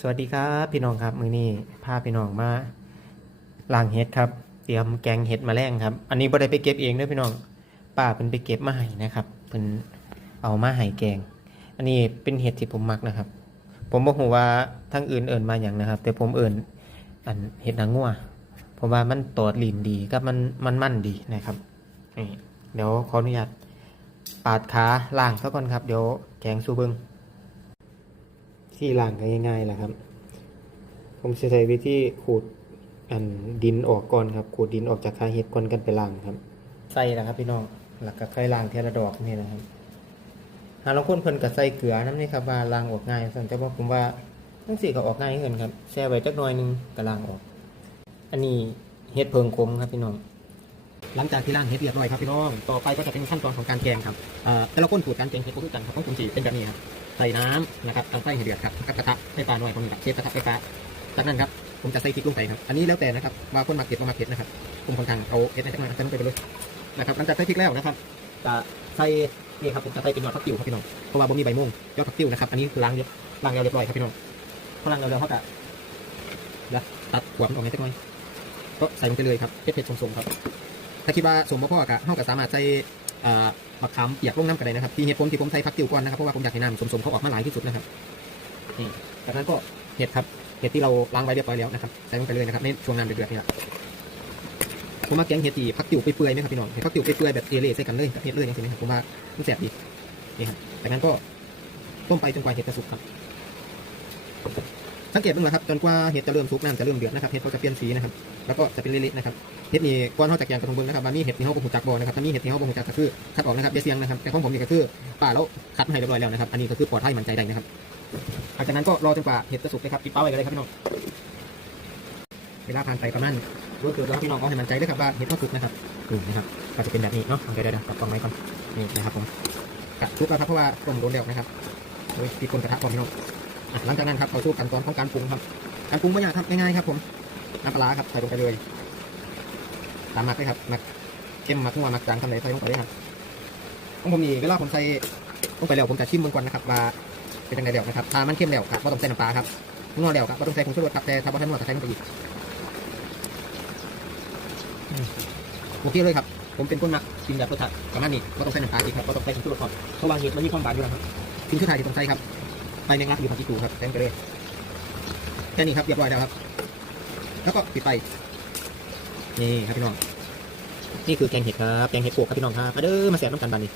สวัสดีครับพี่น้องครับมือนี้พาพี่น้องมาล้างเห็ดครับ เตรียมแกงเห็ดมาแล้งครับ อันนี้บ่ได้ไปเก็บเองเด้อพี่น้องป้าเป็นไปเก็บมาให้นะครับเพิ่นเอามาให้แกง อันนี้เป็นเห็ดที่ผมมักนะครับ ผมบอกว่าทั้งอื่นเอิ่นมาอย่างนะครับ แต่ผมเอิ่นอันเห็ดนางงัวเพราะว่ามันตอดลีนดีกับมันมันมันดีนะครับนี่เดี๋ยวขออนุญาตปาดขาล่างซะก่อนครับ เดี๋ยวแกงสู้เบิง ที่ล่างก็ง่ายๆแหละครับ ผมจะใช้วิธีขูดอันดินออกก่อนครับ ขูดดินออกจากคาเห็ดก่อนกันไปล่างครับใส่นะครับพี่น้องหลักก็ค่อยล่างเทละดอกนี่นะครับหาลางคนเพิ่นก็ใส่เกลือน้ำนี่ครับว่าล้างออกง่ายส่วนแต่ว่าผมว่าทั้งสี่ก็ออกง่ายเหมือนครับแช่ไว้จักหน่อยหนึงก็ล้างออก อันนี้เห็ดเพิงคมครับพี่น้อง หลังจากที่ล้างเห็ดเรียบร้อยครับพี่น้องต่อไปก็จะเป็นขั้นตอนของการแกงครับเอ่อแต่ละคนขูดการแกงเห็ดก็คือกันครับของผมจีเป็นแบบนี้ครับใส่น้ำนะครับตั้งไฟให้เดือดครับกระทะไฟฟ้าหน่อยผมกับเชฟกระทะไฟฟ้าจากนั้นครับผมจะใส่พริกลงไปครับอันนี้แล้วแต่นะครับว่าคนมาเก็บก็มาเก็บนะครับผมคนข้างเอาเห็ดในจังหวะใส่ลงไปเลยนะครับหลังจากใส่พริกแล้วนะครับจะใส่นี่ครับผมจะใส่เป็นยอดผักติ๋วครับพี่น้องเพราะว่าผมมีใบม่วงยอดผักติ๋วนะครับอันนี้ล้างเรียบล้างแล้วเรียบร้อยครับพี่น้องพอล้างแล้วเขาจะตัดหัวมันออกให้สักหน่อยก็ใส่ลงไปเลยครับเผ็ดๆสมๆครับ ถ้าคิดว่าสมบ่พอกับเฮาก็สามารถใส่อ่ามะขามเปียกลงน้ำกันเลยนะครับที่เห็ดผมที่ผมใส่พักติวก่อนนะครับเพราะว่าผมอยากให้น้ำสมๆเขาออกมาหลายที่สุดนะครับนี่จากนั้นก็เห็ดครับเห็ดที่เราล้างไว้เรียบร้อยแล้วนะครับใส่ลงไปเลยนะครับในช่วงน้ำเดือดๆนี่แหละผมมาแกงเห็ดที่พักติวเปื่อยๆไหมครับพี่น้องเห็ดพักติวเปื่อยๆแบบเอเล่ใส่กันเลยกับเห็ดเลยอย่างนี้ครับผมว่ามันแสบดีนี่ครับจากนั้นก็ต้มไปจนกว่าเห็ดจะสุกครับ สังเกตดูนะครับจนกว่าเห็ดจะเริ่มสุกน้ำจะเริ่มเดือดนะครับเห็ดเขาจะเปลี่ยนสีนะครับแล้วก็จะเป็นเละๆนะครับเห็ดนี่ก้อนเขาจากแกงกระทงเบิ้งนะครับว่ามีเห็ดนี่เขาบ่หูจักบอนะครับถ้ามีเห็ดนี่เขาบ่หูจักก็คือคัดออกนะครับเบสเซียงนะครับแต่ของผมนี่ก็คือป่าแล้วคัดให้เรียบร้อยแล้วนะครับอันนี้ก็คือปลอดภัยมั่นใจได้นะครับหลังจากนั้นก็รอจนกว่าเห็ดจะสุกนะครับปิดเป้าไว้เลยครับพี่น้องเวลาผ่านไปประมาณรู้ตัวแล้วพี่น้องก็ให้มันใจด้วยครับว่าเห็ดเขาสุกนะครับนี่นะครับก็จะเป็นแบบนี้เนาะเดี๋ยวเดี๋ยวกลับกล้องไว้ก่อนนี่นะครับผมกะทุกแล้วครับเพราะว่าต้มโดนแล้วนะครับโดยตีคนกระทะพร้อมพี่น้องอะ หลังจากนั้นครับเข้าสู่ขั้นตอนของการปรุงครับ การปรุงไม่ยากครับง่ายๆครับผมน้ำปลาครับใส่ลงไปเลยตามมักเลยครับมักเข้มมักนัวมักจางทำไหนใส่ลงไปเลยครับของผมนี่เวลาผมใส่ลงไปแล้วผมจะชิมมันก่อนนะครับว่าเป็นยังไงแล้วนะครับถ้ามันเข้มแล้วครับว่าต้องใส่น้ำปลาครับนัวแล้วครับว่าต้องใส่ผงชูรสครับแต่ถ้าว่าท่นนัวก็ใส่ลงไปอีกโอเคเลยครับผมเป็นคนมักกินแบบรสชาติประมาณนี้ว่าต้องใส่น้ำปลาอีกครับว่าต้องใส่ผงชูรสก่อนเพราะว่าเห็ดมันมีความหวานอยู่แล้วครับทิ้งชุดไทยที่ต้องใส่ครับ ไปแมงลักอยู่ผักชีตูครับใส่ลงไปเลยแค่นี้ครับเรียบร้อยแล้วครับ แล้วก็ปิดไปนี่ครับพี่น้องนี่คือแกงเห็ดครับแกงเห็ดปวกครับพี่น้องครับมาเด้อมาแสบน้ำกันบันนี่